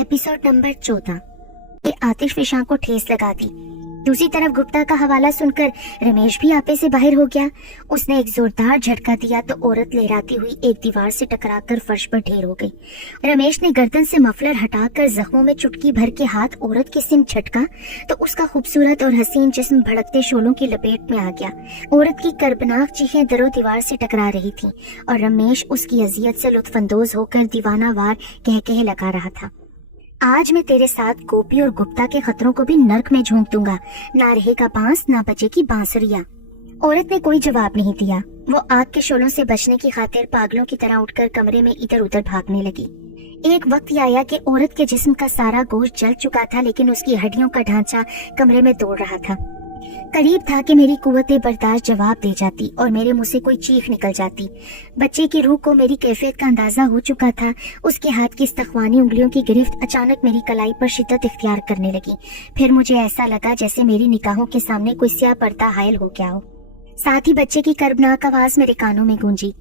Episode number 14। ये आतिश फिशां को ठेस लगा दी। दूसरी तरफ गुप्ता का हवाला सुनकर रमेश भी आपे से बाहर हो गया। उसने एक जोरदार झटका दिया तो औरत लहराती हुई एक दीवार से टकराकर फर्श पर ढेर हो गई। रमेश ने गर्दन से मफलर हटाकर जख्मों में चुटकी भर के हाथ औरत के सिम झटका तो उसका खूबसूरत और हसीन जिस्म भड़कते शोलों की लपेट में आ गया। औरत की कर्बनाक चीखें दरो दीवार से टकरा रही थीं और रमेश उसकी अजियत से लुत्फानंदोज होकर दीवानावार कह लगा रहा था, आज मैं तेरे साथ गोपी और गुप्ता के खतरों को भी नर्क में झोंक दूंगा। ना रहेगा बांस ना बजेगी बांसुरिया। औरत ने कोई जवाब नहीं दिया। वो आग के शोलों से बचने की खातिर पागलों की तरह उठकर कमरे में इधर उधर भागने लगी। एक वक्त आया कि औरत के जिस्म का सारा गोश्त जल चुका था, लेकिन उसकी हड्डियों का ढांचा कमरे में तोड़ रहा था। करीब था कि मेरी कुव्वते बर्दाश्त जवाब दे जाती और मेरे मुंह से कोई चीख निकल जाती। बच्चे की रूह को मेरी कैफियत का अंदाजा हो चुका था। उसके हाथ की इस्तख्वानी उंगलियों की गिरफ्त अचानक मेरी कलाई पर शिद्दत इख्तियार करने लगी। फिर मुझे ऐसा लगा जैसे मेरी निगाहों के सामने कोई स्याह पर्दा हायल हो गया हो। साथ ही बच्चे की कर्बनाक आवाज मेरे कानों में गूंजी,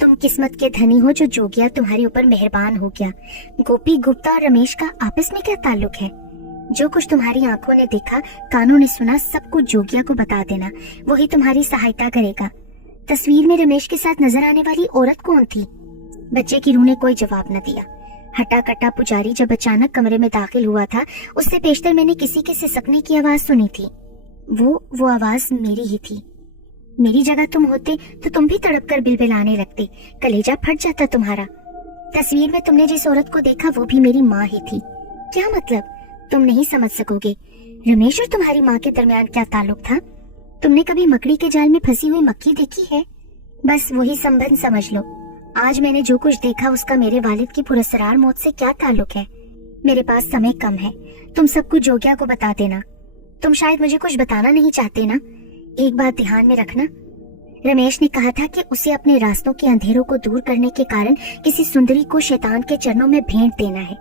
तुम किस्मत के धनी हो जो जोगिया तुम्हारे ऊपर मेहरबान हो गया। गोपी, गुप्ता और रमेश का आपस में क्या ताल्लुक है? जो कुछ तुम्हारी आंखों ने देखा, कानों ने सुना, सब कुछ जोगिया को बता देना, वही तुम्हारी सहायता करेगा। तस्वीर में रमेश के साथ नजर आने वाली औरत कौन थी? बच्चे की रूह ने कोई जवाब न दिया। हटा कटा पुजारी जब अचानक कमरे में दाखिल हुआ था, उससे पेशतर मैंने किसी के सिसकने की आवाज सुनी थी। वो आवाज मेरी ही थी। मेरी जगह तुम होते तो तुम भी तड़प कर बिलबिलाने लगते, कलेजा फट जाता तुम्हारा। तस्वीर में तुमने जिस औरत को देखा वो भी मेरी माँ ही थी। क्या मतलब? तुम नहीं समझ सकोगे। रमेश और तुम्हारी माँ के दरमियान क्या ताल्लुक था? तुमने कभी मकड़ी के जाल में फंसी हुई मक्खी देखी है? बस वही संबंध समझ लो। आज मैंने जो कुछ देखा उसका मेरे वालिद की पुरस्कार मौत से क्या ताल्लुक है? मेरे पास समय कम है, तुम सब कुछ जोगिया को बता देना। तुम शायद मुझे कुछ बताना नहीं चाहते ना? एक बात ध्यान में रखना, रमेश ने कहा था कि उसे अपने रास्तों के अंधेरों को दूर करने के कारण किसी सुंदरी को शैतान के चरणों में भेंट देना है।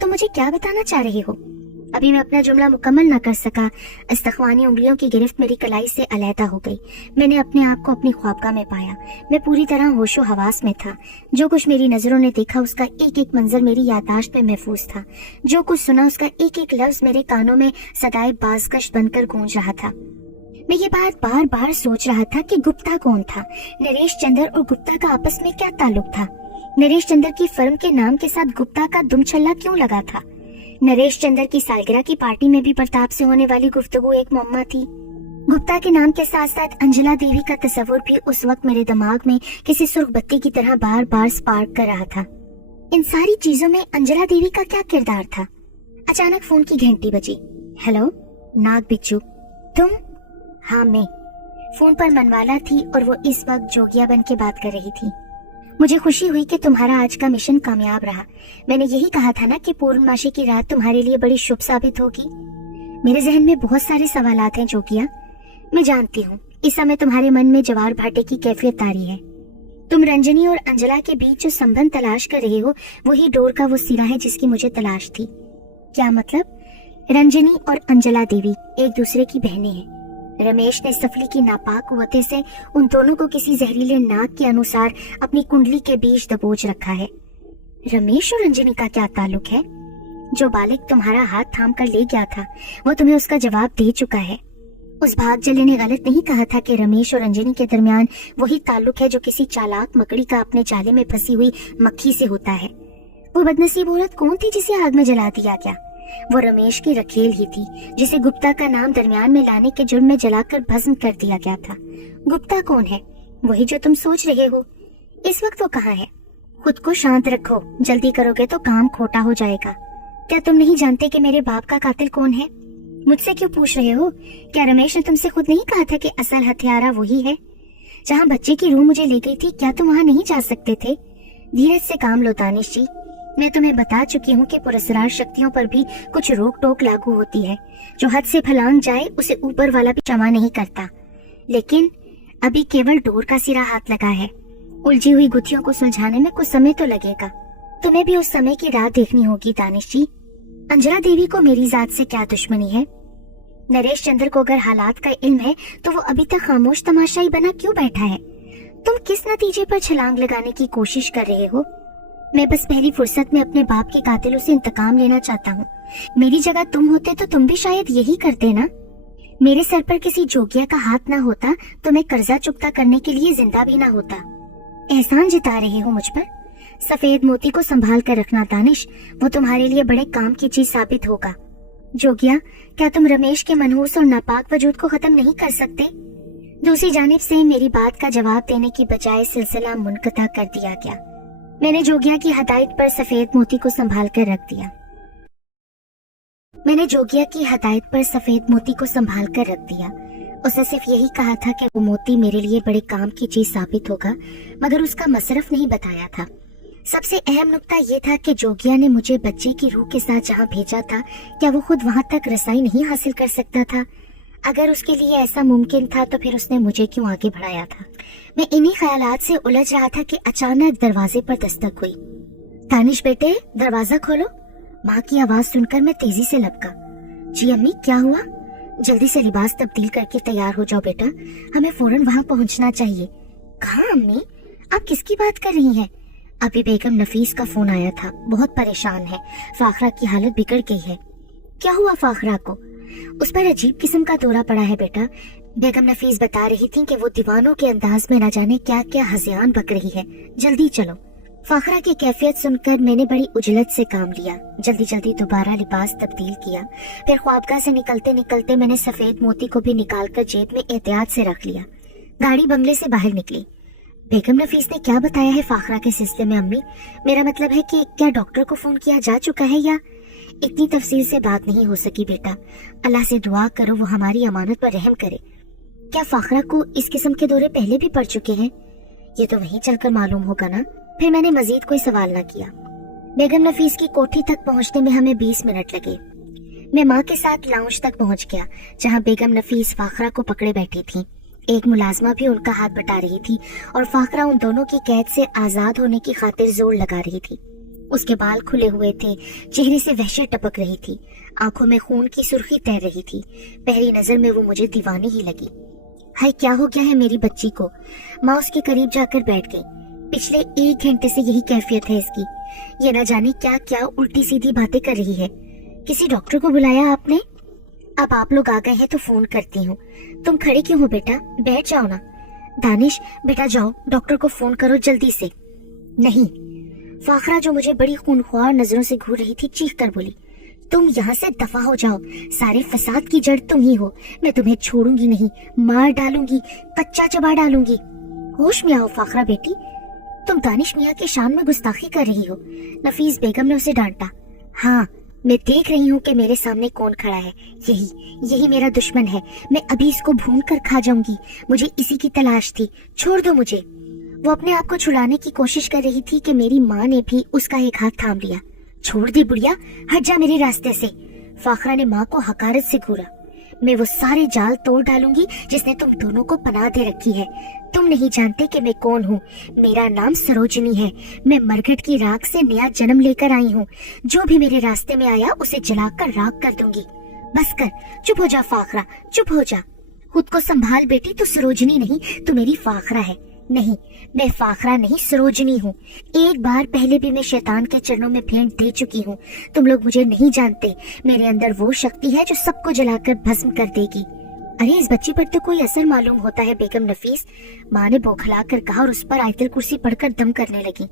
तो मुझे क्या बताना चाह रहे हो? अभी मैं अपना जुमला मुकम्मल न कर सका। इस्तख्वानी उंगलियों की गिरफ्त मेरी कलाई से अलहदा हो गई। मैंने अपने आप को अपनी ख्वाबगाह में पाया। मैं पूरी तरह होशो हवास में था। जो कुछ मेरी नजरों ने देखा उसका एक एक मंजर मेरी याददाश्त में महफूज था। जो कुछ सुना उसका एक एक लफ्ज मेरे कानों में सदाए बाजगश बनकर गूंज रहा था। मैं ये बात बार बार सोच रहा था कि गुप्ता कौन था? नरेश चंद्र और गुप्ता का आपस में क्या ताल्लुक था? नरेश चंद्र की फर्म के नाम के साथ गुप्ता का दुमछल्ला क्यों लगा था? नरेश चंद्र की सालगिरह की पार्टी में भी प्रताप से होने वाली गुफ्तगू एक मुअम्मा थी। गुप्ता के नाम के साथ साथ अंजला देवी का तस्वुर भी उस वक्त मेरे दिमाग में किसी सुर्ख बत्ती की तरह बार बार स्पार्क कर रहा था। इन सारी चीजों में अंजला देवी का क्या किरदार था? अचानक फोन की घंटी बजी। हेलो नाग बिच्छू, तुम? हाँ मैं। फोन पर मनवाला थी और वो इस वक्त जोगिया बन के बात कर रही थी। मुझे खुशी हुई कि तुम्हारा आज का मिशन कामयाब रहा। मैंने यही कहा था ना कि पूर्णमासी की रात तुम्हारे लिए बड़ी शुभ साबित होगी। मेरे जहन में बहुत सारे सवालात हैं जोगिया। मैं जानती हूँ इस समय तुम्हारे मन में जवार भाटे की कैफियत तारी है। तुम रंजनी और अंजला के बीच जो संबंध तलाश कर रहे हो वही डोर का वो सिरा है जिसकी मुझे तलाश थी। क्या मतलब? रंजनी और अंजला देवी एक दूसरे की बहनें हैं। रमेश ने सफली की नापाक कुव्वते से उन दोनों को किसी जहरीले नाग के अनुसार अपनी कुंडली के बीच दबोच रखा है। रमेश और रंजनी का क्या ताल्लुक है? जो बालिक तुम्हारा हाथ थाम कर ले गया था वो तुम्हें उसका जवाब दे चुका है। उस भागजले ने गलत नहीं कहा था कि रमेश और रंजनी के दरमियान वही ताल्लुक है जो किसी चालाक मकड़ी का अपने जाले में फंसी हुई मक्खी से होता है। वो बदनसीब औरत कौन थी जिसे आग में जला दिया गया? वो रमेश की रखेल ही थी जिसे गुप्ता का नाम दरमियान में लाने के जुर्म में जलाकर भस्म कर दिया गया था। गुप्ता कौन है? वही जो तुम सोच रहे हो। इस वक्त वो कहाँ है? खुद को शांत रखो, जल्दी करोगे तो काम खोटा हो जाएगा। क्या तुम नहीं जानते कि मेरे बाप का कातिल कौन है? मुझसे क्यों पूछ रहे हो? क्या रमेश ने तुमसे खुद नहीं कहा था कि असल हत्यारा वही है? जहाँ बच्चे की रूह मुझे ले गई थी, क्या तुम वहाँ नहीं जा सकते थे? धीरज से काम लो दानिश जी। मैं तुम्हें बता चुकी हूँ कि पुरस्कार शक्तियों पर भी कुछ रोक टोक लागू होती है। जो हद से फलांग जाए उसे ऊपर वाला भी क्षमा नहीं करता। लेकिन अभी केवल डोर का सिरा हाथ लगा है। उलझी हुई गुत्थियों को सुलझाने में कुछ समय तो लगेगा। तुम्हें भी उस समय की राह देखनी होगी दानिश जी। अंजला देवी को मेरी जात से क्या दुश्मनी है? नरेश चंद्र को अगर हालात का इल्म है तो वो अभी तक खामोश तमाशाई बना क्यों बैठा है? तुम किस नतीजे पर छलांग लगाने की कोशिश कर रहे हो? मैं बस पहली फुर्सत में अपने बाप के कातिलों से इंतकाम लेना चाहता हूँ। मेरी जगह तुम होते तो तुम भी शायद यही करते ना। मेरे सर पर किसी जोगिया का हाथ ना होता तो मैं कर्जा चुकता करने के लिए जिंदा भी ना होता। एहसान जिता रहे हो मुझ पर। सफेद मोती को संभाल कर रखना दानिश, वो तुम्हारे लिए बड़े काम की चीज साबित होगा। जोगिया, क्या तुम रमेश के मनहूस और नापाक वजूद को खत्म नहीं कर सकते? दूसरी जानिब से मेरी बात का जवाब देने की बजाय सिलसिला मुनक़ता कर दिया गया। मैंने जोगिया की हदायत पर सफेद मोती को संभाल कर रख दिया। उसने सिर्फ यही कहा था कि वो मोती मेरे लिए बड़े काम की चीज साबित होगा, मगर उसका मसरफ नहीं बताया था। सबसे अहम नुक्ता ये था कि जोगिया ने मुझे बच्चे की रूह के साथ जहाँ भेजा था, क्या वो खुद वहां तक रसाई नहीं हासिल कर सकता था? अगर उसके लिए ऐसा मुमकिन था तो फिर उसने मुझे क्यों आगे बढ़ाया था? मैं इन्हीं ख्यालात से उलझ रहा था कि अचानक दरवाजे पर दस्तक हुई। दानिश बेटे, दरवाजा खोलो। माँ की आवाज सुनकर मैं तेजी से लपका। जी अम्मी, क्या हुआ? जल्दी से लिबास तब्दील करके तैयार हो जाओ बेटा, हमें फौरन वहाँ पहुँचना चाहिए। कहाँ अम्मी? आप किसकी बात कर रही हैं? अभी बेगम नफीस का फोन आया था, बहुत परेशान है, फाखरा की हालत बिगड़ गई है। क्या हुआ फाखरा को? उस पर अजीब किस्म का दौरा पड़ा है बेटा। बेगम नफीस बता रही थी कि वो दीवानों के अंदाज में न जाने क्या क्या हज़ियान बक रही है। जल्दी चलो। फाखरा की कैफियत सुनकर मैंने बड़ी उजलत से काम लिया। जल्दी जल्दी दोबारा लिबास तब्दील किया। फिर ख्वाबगाह से निकलते निकलते मैंने सफेद मोती को भी निकालकर जेब में एहतियात से रख लिया। गाड़ी बंगले से बाहर निकली। बेगम नफीस ने क्या बताया है फाखरा के सिलसिले में अम्मी? मेरा मतलब है कि क्या डॉक्टर को फोन किया जा चुका है या? इतनी तफसील से बात नहीं हो सकी बेटा। अल्लाह से दुआ करो वो हमारी अमानत पर रहम करे। क्या फाखरा को इस किस्म के दौरे पहले भी पड़ चुके हैं? ये तो वहीं चलकर मालूम होगा ना। फिर मैंने मजीद कोई सवाल ना किया। बेगम नफीस की कोठी तक पहुंचने में हमें 20 मिनट लगे। मैं माँ के साथ लाउंज तक पहुंच गया, जहाँ बेगम नफीस फाखरा को पकड़े बैठी थी। एक मुलाजमा भी उनका हाथ बटा रही थी और फाखरा उन दोनों की कैद से आजाद होने की खातिर जोर लगा रही थी। उसके बाल खुले हुए थे, चेहरे से वहशत टपक रही थी, आंखों में खून की सुर्खी तैर रही थी। पहली नजर में वो मुझे दीवानी ही लगी। हाय, क्या हो गया है मेरी बच्ची को? माँ उसके करीब जाकर बैठ गई। पिछले 1 घंटे से यही कैफियत है इसकी। ये न जाने क्या क्या उल्टी सीधी बातें कर रही है। किसी डॉक्टर को बुलाया आपने? अब आप लोग आ गए हैं तो फोन करती हूँ। तुम खड़े क्यों हो बेटा? बैठ जाओ ना। दानिश बेटा, जाओ डॉक्टर को फोन करो जल्दी से। नहीं। फाखरा, जो मुझे बड़ी खूनख्वार नजरों से घूर रही थी, चीख कर बोली, तुम यहाँ से दफा हो जाओ। सारे फसाद की जड़ तुम ही हो। मैं तुम्हें छोड़ूंगी नहीं, मार डालूंगी, कच्चा चबा डालूंगी। होश में आओ फाखरा बेटी, तुम दानिश मियाँ की शान में गुस्ताखी कर रही हो। नफीस बेगम ने उसे डांटा। हाँ, मैं देख रही हूँ कि मेरे सामने कौन खड़ा है। यही मेरा दुश्मन है। मैं अभी इसको भून कर खा जाऊंगी। मुझे इसी की तलाश थी। छोड़ दो मुझे। वो अपने आप को छुड़ाने की कोशिश कर रही थी कि मेरी माँ ने भी उसका एक हाथ थाम लिया। छोड़ दे बुढ़िया, हट जा मेरे रास्ते से। फाखरा ने माँ को हकारत से घूरा। मैं वो सारे जाल तोड़ डालूंगी जिसने तुम दोनों को पनाह दे रखी है। तुम नहीं जानते कि मैं कौन हूँ। मेरा नाम सरोजनी है। मैं मरघट की राख से नया जन्म लेकर आई हूँ। जो भी मेरे रास्ते में आया उसे जलाकर राख कर दूंगी। बस कर, चुप हो जा फाखरा, चुप हो जा। खुद को संभाल बेटी, तू सरोजनी नहीं, तू मेरी फाखरा है। नहीं, मैं फाखरा नहीं, सरोजनी हूँ। एक बार पहले भी मैं शैतान के चरणों में भेंट दे चुकी हूँ। तुम लोग मुझे नहीं जानते। मेरे अंदर वो शक्ति है जो सबको जलाकर भस्म कर देगी। अरे इस बच्ची पर तो कोई असर मालूम होता है बेगम नफीस, माँ ने बौखला कर कहा और उस पर आयतल कुर्सी पढ़कर दम करने लगी।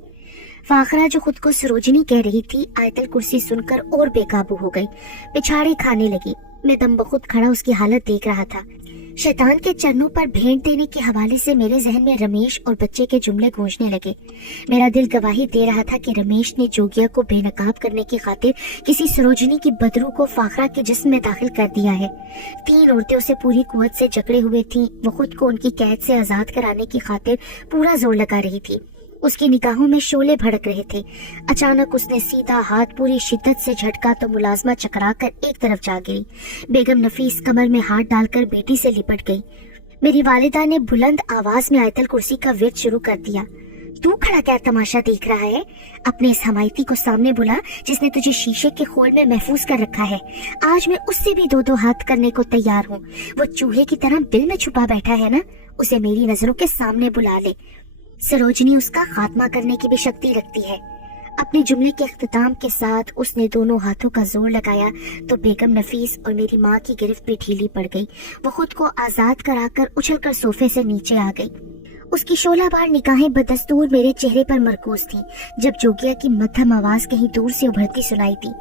फाखरा, जो खुद को सरोजनी कह रही थी, आयतल कुर्सी सुनकर और बेकाबू हो गई, पिछाड़े खाने लगी। मैं दम बखुद खड़ा उसकी हालत देख रहा था। शैतान के चरणों पर भेंट देने के हवाले से मेरे जहन में रमेश और बच्चे के जुमले गूंजने लगे। मेरा दिल गवाही दे रहा था कि रमेश ने जोगिया को बेनकाब करने की खातिर किसी सरोजनी की बदरू को फाखरा के जिस्म में दाखिल कर दिया है। 3 औरतें उसे पूरी कुव्वत से जकड़े हुए थीं। वो खुद को उनकी कैद से आजाद कराने की खातिर पूरा जोर लगा रही थी। उसकी निगाहों में शोले भड़क रहे थे। अचानक उसने सीधा हाथ पूरी शिद्दत से झटका तो मुलाजमा चकराकर एक तरफ जा गिरी। बेगम नफीस कमर में हाथ डालकर बेटी से लिपट गई। मेरी वालिदा ने बुलंद आवाज में आयतल कुर्सी का विर्द शुरू कर दिया। तू खड़ा क्या तमाशा देख रहा है? अपने इस हमायती को सामने बुला जिसने तुझे शीशे के खोल में महफूज कर रखा है। आज मैं उससे भी 2-2 हाथ करने को तैयार हूँ। वो चूहे की तरह बिल में छुपा बैठा है ना, उसे मेरी नजरों के सामने बुला ले। सरोजनी उसका खात्मा करने की भी शक्ति रखती है। अपने जुमले के अख्ताम के साथ उसने दोनों हाथों का जोर लगाया तो बेगम नफीस और मेरी माँ की गिरफ्त भी ढीली पड़ गई। वो खुद को आजाद कराकर उछलकर सोफे से नीचे आ गई। उसकी शोलाबार निगाहें बदस्तूर मेरे चेहरे पर मरकूज थीं, जब जोगिया की मध्यम आवाज कहीं दूर से उभरती सुनाई दी।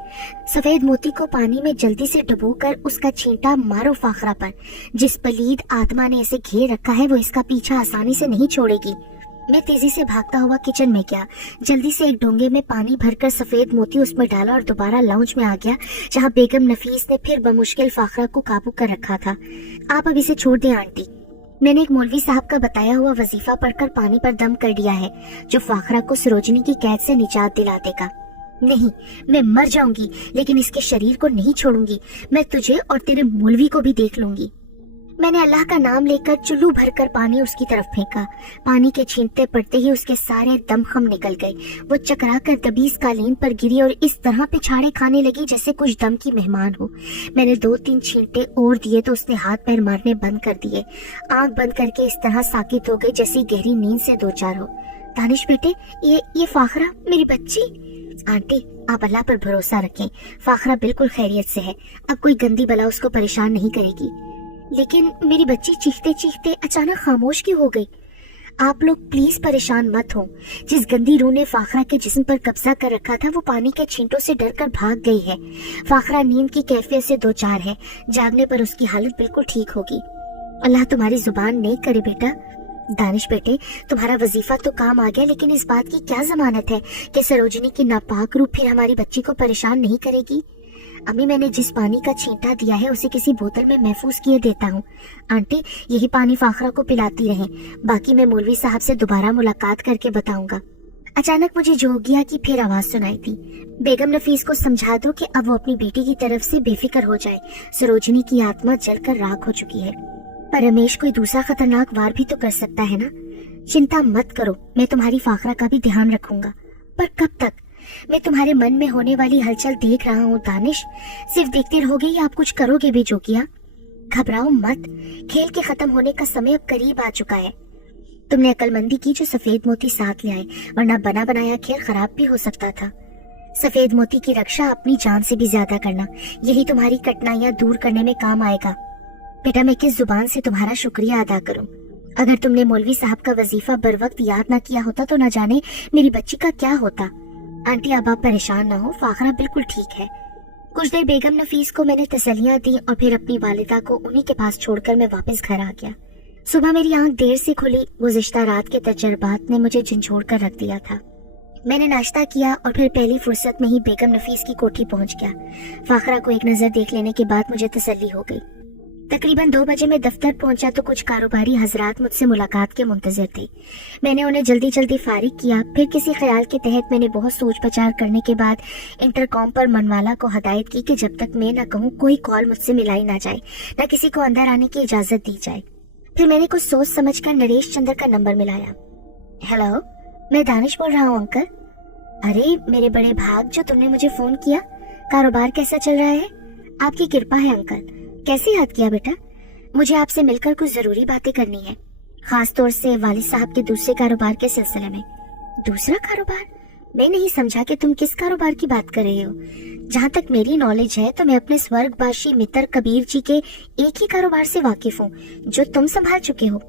सफेद मोती को पानी में जल्दी से डुबोकर उसका छींटा मारो फाखरा पर। जिस पलीद आत्मा ने इसे घेर रखा है वो इसका पीछा आसानी से नहीं छोड़ेगी। मैं तेजी से भागता हुआ किचन में गया। जल्दी से एक डोंगे में पानी भरकर सफेद मोती उसमें डाला और दोबारा लाउंज में आ गया, जहाँ बेगम नफीस ने फिर बमुश्किल फाखरा को काबू कर रखा था। आप अब इसे छोड़ दें आंटी। मैंने एक मौलवी साहब का बताया हुआ वजीफा पढ़कर पानी पर दम कर दिया है, जो फाखरा को सरोजनी की कैद से निजात दिला देगा। नहीं, मैं मर जाऊंगी लेकिन इसके शरीर को नहीं छोड़ूंगी। मैं तुझे और तेरे मौलवी को भी देख लूंगी। मैंने अल्लाह का नाम लेकर चुल्लू भरकर पानी उसकी तरफ फेंका। पानी के छींटते पड़ते ही उसके सारे दमखम निकल गए। वो चकरा कर दबीस कालीन पर गिरी और इस तरह पिछाड़े खाने लगी जैसे कुछ दम की मेहमान हो। मैंने 2-3 छींटे और दिए तो उसने हाथ पैर मारने बंद कर दिए। आंख बंद करके इस तरह साकित हो गई जैसी गहरी नींद से दो चार हो। दानिश बेटे, ये फाखरा मेरी बच्ची। आंटी, आप अल्लाह पर भरोसा रखें, फाखरा बिल्कुल खैरियत से है। अब कोई गंदी बला उसको परेशान नहीं करेगी। लेकिन मेरी बच्ची चीखते चीखते अचानक खामोश क्यों हो गई? आप लोग प्लीज परेशान मत हो। जिस गंदी रूह ने फाखरा के जिस्म पर कब्जा कर रखा था वो पानी के छींटों से डरकर भाग गई है। फाखरा नींद की कैफियत से दो चार है। जागने पर उसकी हालत बिल्कुल ठीक होगी। अल्लाह तुम्हारी जुबान नेक करे बेटा। दानिश बेटे, तुम्हारा वजीफा तो काम आ गया, लेकिन इस बात की क्या जमानत है कि सरोजनी की नापाक रूह फिर हमारी बच्ची को परेशान नहीं करेगी? अम्मी, मैंने जिस पानी का छींटा दिया है उसे किसी बोतल में महफूज किए देता हूँ। आंटी, यही पानी फाखरा को पिलाती रहें। बाकी मैं मौलवी साहब से दोबारा मुलाकात करके बताऊंगा। अचानक मुझे जोगिया की फिर आवाज सुनाई थी। बेगम नफीस को समझा दो कि अब वो अपनी बेटी की तरफ से बेफिक्र हो जाए। सरोजनी की आत्मा जलकर राख हो चुकी है, पर रमेश कोई दूसरा खतरनाक वार भी तो कर सकता है ना। चिंता मत करो, मैं तुम्हारी फाखरा का भी ध्यान रखूंगा। पर कब तक? मैं तुम्हारे मन में होने वाली हलचल देख रहा हूँ दानिश। सिर्फ देखते रहोगे या आप कुछ करोगे भी जोगिया? घबराओ मत, खेल के खत्म होने का समय अब करीब आ चुका है। तुमने अक्लमंदी की जो सफेद मोती साथ ले आए, वरना बना बनाया खेल खराब भी हो सकता था। सफेद मोती की रक्षा अपनी जान से भी ज्यादा करना, यही तुम्हारी कठिनाइयां दूर करने में काम आएगा। बेटा, मैं किस जुबान से तुम्हारा शुक्रिया अदा करूं? अगर तुमने मौलवी साहब का वजीफा बर वक्त याद ना किया होता तो ना जाने मेरी बच्ची का क्या होता। आंटी, अब आप परेशान ना हो, फाखरा बिल्कुल ठीक है। कुछ देर बेगम नफीस को मैंने तसल्लियां दी और फिर अपनी वालिदा को उन्हीं के पास छोड़कर मैं वापस घर आ गया। सुबह मेरी आंख देर से खुली। गुज़िश्ता रात के तजर्बात ने मुझे झंझोड़ कर रख दिया था। मैंने नाश्ता किया और फिर पहली फुर्सत में ही बेगम नफीस की कोठी पहुंच गया। फाखरा को एक नजर देख लेने के बाद मुझे तसल्ली हो गई। तकरीबन 2 बजे मैं दफ्तर पहुंचा तो कुछ कारोबारी हजरात मुझसे मुलाकात के मुंतजर थे। मैंने उन्हें जल्दी जल्दी फारिग किया। फिर किसी ख्याल के तहत मैंने बहुत सोच विचार करने के बाद इंटरकॉम पर मनवाला को हदायत की कि जब तक मैं न कहूँ कोई कॉल मुझसे मिलाई ना जाए, न किसी को अंदर आने की इजाजत दी जाए। फिर मैंने कुछ सोच समझकर नरेश चंद्र का नंबर मिलाया। हेलो, मैं दानिश बोल रहा हूँ अंकल। अरे मेरे बड़े भाग, जो तुमने मुझे फोन किया। कारोबार कैसा चल रहा है? आपकी कृपा है अंकल। कैसे याद किया बेटा? मुझे आपसे मिलकर कुछ जरूरी बातें करनी है, खास तौर से वालिद साहब के दूसरे कारोबार के सिलसिले में। दूसरा कारोबार? मैं नहीं समझा कि तुम किस कारोबार की बात कर रहे हो। जहाँ तक मेरी नॉलेज है तो मैं अपने स्वर्गवासी मित्र कबीर जी के एक ही कारोबार से वाकिफ हूँ जो तुम संभाल चुके हो।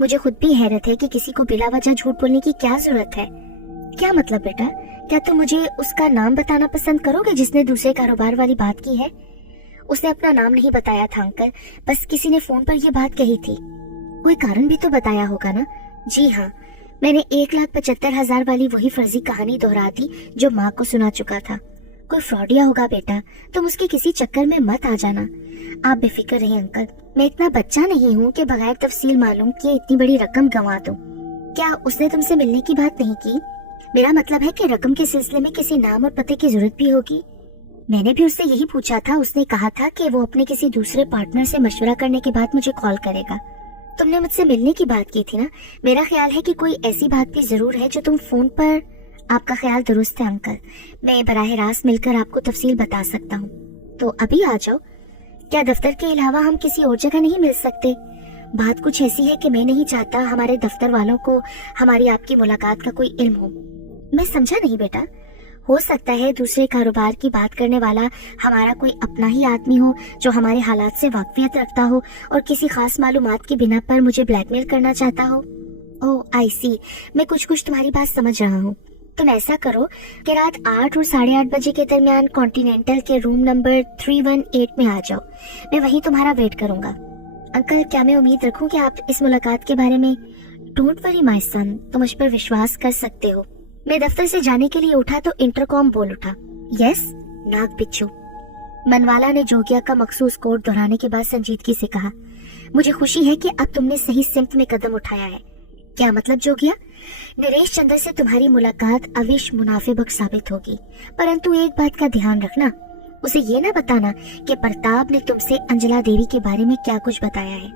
मुझे खुद भी हैरत है कि किसी को बिला वजह झूठ बोलने की क्या जरूरत है। क्या मतलब बेटा? क्या तुम मुझे उसका नाम बताना पसंद करोगे जिसने दूसरे कारोबार वाली बात की है? उसने अपना नाम नहीं बताया था अंकल, बस किसी ने फोन पर यह बात कही थी। कोई कारण भी तो बताया होगा ना? जी हाँ, मैंने 1,75,000 वाली वही फर्जी कहानी दोहरा दी जो माँ को सुना चुका था। कोई फ्रॉडिया होगा बेटा, तुम उसके किसी चक्कर में मत आ जाना। आप बेफिक्र रहिए अंकल, मैं इतना बच्चा नहीं हूँ कि बगैर तफसील मालूम किए इतनी बड़ी रकम गंवा दूं। क्या उसने तुमसे मिलने की बात नहीं की? मेरा मतलब है कि रकम के सिलसिले में किसी नाम और पते की जरूरत भी होगी। मैंने भी उससे यही पूछा था। उसने कहा था कि वो अपने किसी दूसरे पार्टनर से मशवरा करने के बाद मुझे कॉल करेगा। तुमने मुझसे मिलने की बात की थी ना? मेरा ख्याल है कि कोई ऐसी बात भी जरूर है जो तुम फोन पर। आपका ख्याल दुरुस्त है अंकल, मैं बराह रास्त मिलकर आपको तफसील बता सकता हूँ। तो अभी आ जाओ। क्या दफ्तर के अलावा हम किसी और जगह नहीं मिल सकते? बात कुछ ऐसी है कि मैं नहीं चाहता हमारे दफ्तर वालों को हमारी आपकी मुलाकात का कोई इल्म हो। मैं समझा नहीं बेटा। हो सकता है दूसरे कारोबार की बात करने वाला हमारा कोई अपना ही आदमी हो जो हमारे हालात से वाकफियत रखता हो और किसी खास मालूमात की बिना पर मुझे ब्लैकमेल करना चाहता हो। ओह आई सी, मैं कुछ कुछ तुम्हारी बात समझ रहा हूँ। तुम ऐसा करो कि रात 8 और 8:30 बजे के दरमियान कॉन्टिनेंटल के रूम नंबर 318 में आ जाओ। मैं वहीं तुम्हारा वेट करूंगा। अंकल, क्या मैं उम्मीद रखूं कि आप इस मुलाकात के बारे में? डोंट वरी माय सन, तुम मुझ पर विश्वास कर सकते हो। मैं दफ्तर से जाने के लिए उठा तो इंटरकॉम बोल उठा, यस नाग बिच्छू। मनवाला ने जोगिया का मखसूस कोड दोहराने के बाद संजीदगी से कहा, मुझे खुशी है कि अब तुमने सही सिमत में कदम उठाया है। क्या मतलब जोगिया? नरेश चंद्र से तुम्हारी मुलाकात अविश मुनाफे बख्श साबित होगी, परंतु एक बात का ध्यान रखना, उसे ये ना बताना कि प्रताप ने तुमसे अंजला देवी के बारे में क्या कुछ बताया है।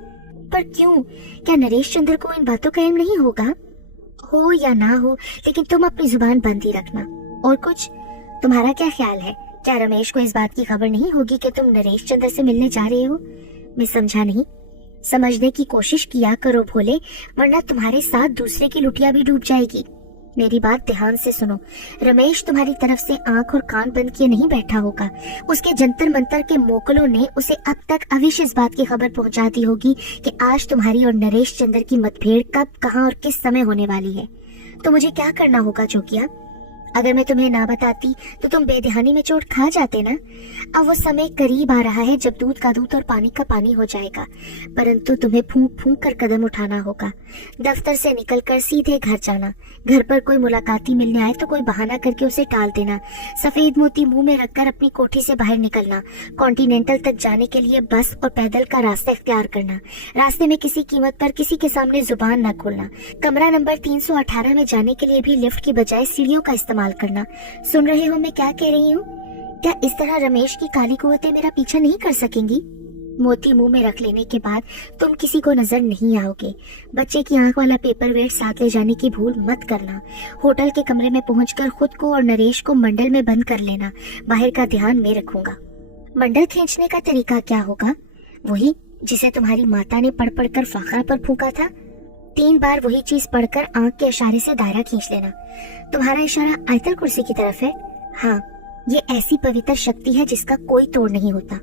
पर क्यों? क्या नरेश चंद्र को इन बातों का इल्म नहीं होगा? हो या ना हो, लेकिन तुम अपनी जुबान बंद ही रखना। और कुछ? तुम्हारा क्या ख्याल है, क्या रमेश को इस बात की खबर नहीं होगी कि तुम नरेश चंद्र से मिलने जा रहे हो? मैं समझा नहीं। समझने की कोशिश किया करो भोले, वरना तुम्हारे साथ दूसरे की लुटिया भी डूब जाएगी। मेरी बात ध्यान से सुनो, रमेश तुम्हारी तरफ से आंख और कान बंद किए नहीं बैठा होगा। उसके जंतर मंतर के मोकलों ने उसे अब तक अविश इस बात की खबर पहुंचा दी होगी कि आज तुम्हारी और नरेश चंद्र की मतभेड़ कब, कहां और किस समय होने वाली है। तो मुझे क्या करना होगा जोगिया? अगर मैं तुम्हें ना बताती तो तुम बेध्यानी में चोट खा जाते ना। अब वो समय करीब आ रहा है जब दूध का दूध और पानी का पानी हो जाएगा, परंतु तुम्हें फूंक फूंक कर कदम उठाना होगा। दफ्तर से निकलकर सीधे घर जाना। घर पर कोई मुलाकाती मिलने आए तो कोई बहाना करके उसे टाल देना। सफेद मोती मुंह में रखकर अपनी कोठी से बाहर निकलना। कॉन्टिनेंटल तक जाने के लिए बस और पैदल का रास्ता इख्तियार करना। रास्ते में किसी कीमत पर किसी के सामने जुबान न खोलना। कमरा नंबर 318 में जाने के लिए भी लिफ्ट की बजाय सीढ़ियों का इस्तेमाल करना। सुन रहे हो मैं क्या कह रही हूँ? क्या इस तरह रमेश की काली कुव्वतें मेरा पीछा नहीं कर सकेंगी? मोती मुंह में रख लेने के बाद तुम किसी को नजर नहीं आओगे। बच्चे की आंख वाला पेपर वेट साथ ले जाने की भूल मत करना। होटल के कमरे में पहुंचकर खुद को और नरेश को मंडल में बंद कर लेना। बाहर का ध्यान मैं रखूंगा। मंडल खींचने का तरीका क्या होगा? वही जिसे तुम्हारी माता ने पढ़ पढ़ कर फाखरा पर फूंका था। 3 बार वही चीज पढ़कर आंख के इशारे से दायरा खींच लेना। तुम्हारा इशारा आयतल कुर्सी की तरफ है। हाँ, ये ऐसी पवित्र शक्ति है जिसका कोई तोड़ नहीं होता।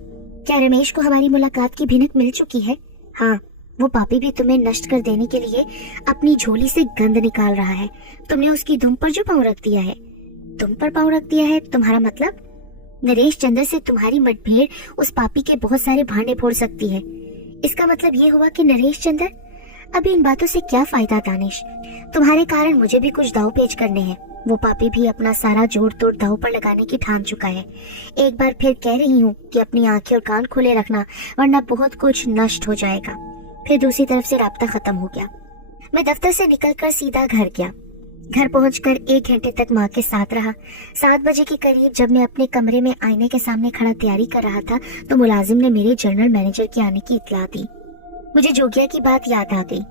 क्या रमेश को हमारी मुलाकात की भिनक मिल चुकी है? हाँ, वो पापी भी तुम्हें नष्ट कर देने के लिए अपनी झोली से गंध निकाल रहा है। तुमने उसकी दुम पर जो पांव रख दिया है। तुम पर पांव रख दिया है? तुम्हारा मतलब? नरेश चंद्र से तुम्हारी मतभेड़ उस पापी के बहुत सारे भांडे फोड़ सकती है। इसका मतलब ये हुआ कि नरेश चंद्र? अभी इन बातों से क्या फायदा दानिश? तुम्हारे कारण मुझे भी कुछ दाव पेच करने हैं। वो पापी भी अपना सारा जोड़ तोड़ दाव पर लगाने की ठान चुका है। एक बार फिर कह रही हूँ कि अपनी आंखें और कान खुले रखना, वरना बहुत कुछ नष्ट हो जाएगा। फिर दूसरी तरफ से राब्ता खत्म हो गया। मैं दफ्तर से निकलकर सीधा घर गया। घर पहुंचकर 1 घंटे तक माँ के साथ रहा। 7 बजे के करीब जब मैं अपने कमरे में आईने के सामने खड़ा तैयारी कर रहा था तो मुलाजिम ने मेरे जनरल मैनेजर के आने की इत्तला दी। मुझे जोगिया की बात याद आ गई।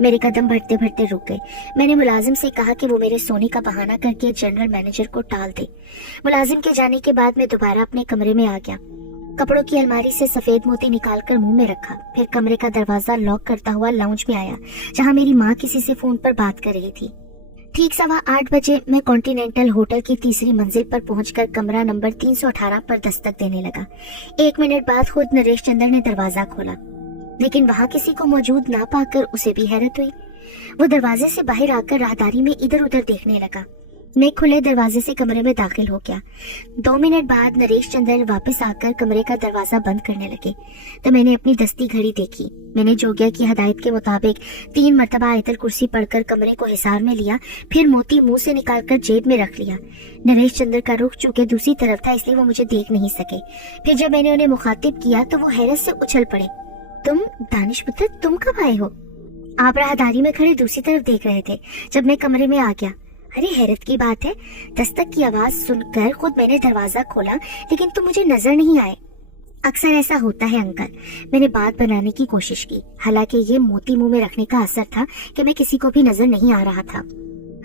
मेरे कदम बढ़ते बढ़ते रुक गए। मैंने मुलाजिम से कहा कि वो मेरे सोने का बहाना करके जनरल मैनेजर को टाल दे। मुलाजिम के जाने के बाद मैं दोबारा अपने कमरे में आ गया। कपड़ों की अलमारी से सफेद मोती निकालकर मुंह में रखा। फिर कमरे का दरवाजा लॉक करता हुआ लाउंज में आया, जहां मेरी माँ किसी से फोन पर बात कर रही थी। ठीक 8:15 बजे मैं कॉन्टिनेंटल होटल की तीसरी मंजिल पर पहुंचकर कमरा नंबर 318 पर दस्तक देने लगा। 1 मिनट बाद खुद नरेश चंद्र ने दरवाजा खोला, लेकिन वहां किसी को मौजूद ना पाकर उसे भी हैरत हुई। वो दरवाजे से बाहर आकर राहदारी में इधर उधर देखने लगा। मैं खुले दरवाजे से कमरे में दाखिल हो गया। 2 मिनट बाद नरेश चंद्र वापस आकर कमरे का दरवाजा बंद करने लगे तो मैंने अपनी दस्ती घड़ी देखी। मैंने जोगिया की हदायत के मुताबिक 3 मरतबा आयतल कुर्सी पढ़कर कमरे को हिसार में लिया, फिर मोती मुंह से निकालकर जेब में रख लिया। नरेश चंद्र का रुख चूंकि दूसरी तरफ था, इसलिए वो मुझे देख नहीं सके। फिर जब मैंने उन्हें मुखातिब किया तो वो हैरत से उछल पड़े। तुम दानिश पुत्र, तुम कब आए हो? आप राहदारी में खड़े दूसरी तरफ देख रहे थे जब मैं कमरे में आ गया। अरे हैरत की बात है, दस्तक की आवाज सुनकर खुद मैंने दरवाजा खोला, लेकिन तुम मुझे नजर नहीं आए। अक्सर ऐसा होता है अंकल। मैंने बात बनाने की कोशिश की, हालांकि ये मोती मुंह में रखने का असर था कि मैं किसी को भी नजर नहीं आ रहा था।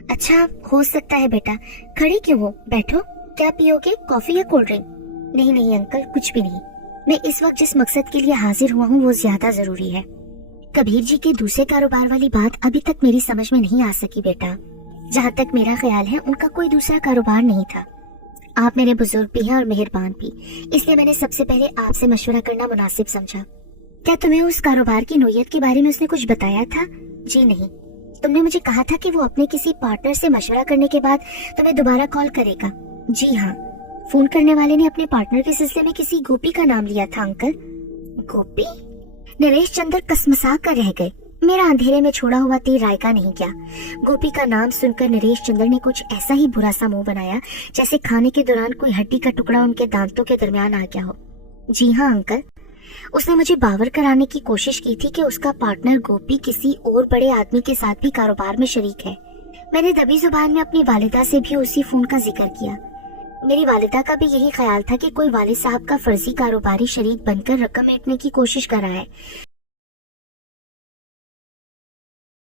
अच्छा, हो सकता है बेटा। खड़े क्यों हो? बैठो। क्या पियोगे, कॉफी या कोल्ड ड्रिंक? नहीं नहीं अंकल, कुछ भी नहीं। मैं इस वक्त जिस मकसद के लिए हाजिर हुआ हूँ वो ज्यादा जरूरी है। कबीर जी के दूसरे कारोबार वाली बात अभी तक मेरी समझ में नहीं आ सकी बेटा। जहाँ तक मेरा ख्याल है उनका कोई दूसरा कारोबार नहीं था। आप मेरे बुजुर्ग भी हैं और मेहरबान भी, इसलिए मैंने सबसे पहले आपसे मशवरा करना मुनासिब समझा। क्या तुम्हें उस कारोबार की नोयत के बारे में उसने कुछ बताया था? जी नहीं। तुमने मुझे कहा था कि वो अपने किसी पार्टनर से मशवरा करने के बाद तुम्हें दोबारा कॉल करेगा। जी हाँ। फोन करने वाले ने अपने पार्टनर के सिलसिले में किसी गोपी का नाम लिया था अंकल। गोपी? नरेश चंद्र कसमसा कर रह गए। मेरा अंधेरे में छोड़ा हुआ तीर रायका नहीं क्या। गोपी का नाम सुनकर नरेश चंद्र ने कुछ ऐसा ही बुरा सा मुंह बनाया जैसे खाने के दौरान कोई हड्डी का टुकड़ा उनके दांतों के दरमियान आ गया हो। जी हाँ अंकल, उसने मुझे बावर कराने की कोशिश की थी कि उसका पार्टनर गोपी किसी और बड़े आदमी के साथ भी कारोबार में शरीक है। मैंने दबी जुबान में अपनी वालिदा से भी उसी फोन का जिक्र किया। मेरी वालिदा का भी यही ख्याल था कि कोई वालिद साहब का फर्जी कारोबारी शरीक बनकर रकम ऐंठने की कोशिश कर रहा है।